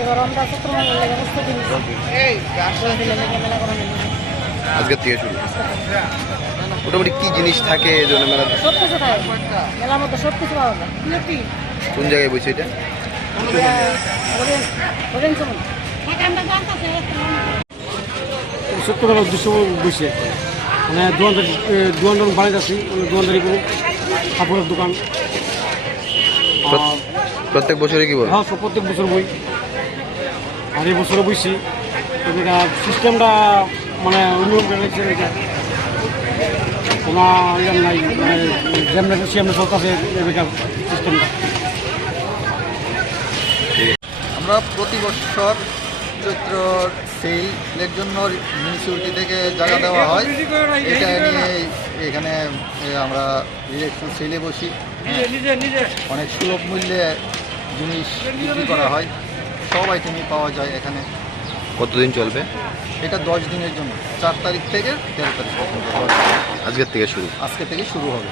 এবার আমরা শুক্রবার লেগে প্রস্তুতি নিচ্ছি। মেলা করা নেই। আজকের থেকে শুরু। মোটামুটি কি জিনিস থাকে এই জন্য মেলাতে? সব কিছু থাকে মেলার মধ্যে, সব কিছু পাওয়া যায়। কোন জায়গায় বসে এটা? শুক্রবার উদ্দেশ্য বসে মানে দোকানদার বাড়িতে আছি, দোকানদারি করুন, কাপড়ের দোকান। প্রত্যেক বছরে কি বল? হ্যাঁ, প্রত্যেক বছর বই, আর এই বছরও বইছি। সিস্টেমটা মানে উন্নয়ন করে রেখেছে, কোনো ইয়ে নাই, মানে যেমন সেমনি চলতেছে বেকার সিস্টেমটা। আমরা প্রতি বছর চৈত্র সেলের জন্য মিউনিসিপ্যালিটি থেকে জায়গা দেওয়া হয়। এটা নিয়ে এখানে আমরা সেলে বসি, অনেক সুলভ মূল্যে জিনিস বিক্রি করা হয়, সব আইটেমই পাওয়া যায় এখানে। কতদিন চলবে? এটা 10 দিনের জন্য, 4 তারিখ থেকে 13 তারিখ পর্যন্ত। আজকের থেকে শুরু। আজকে থেকে শুরু হবে।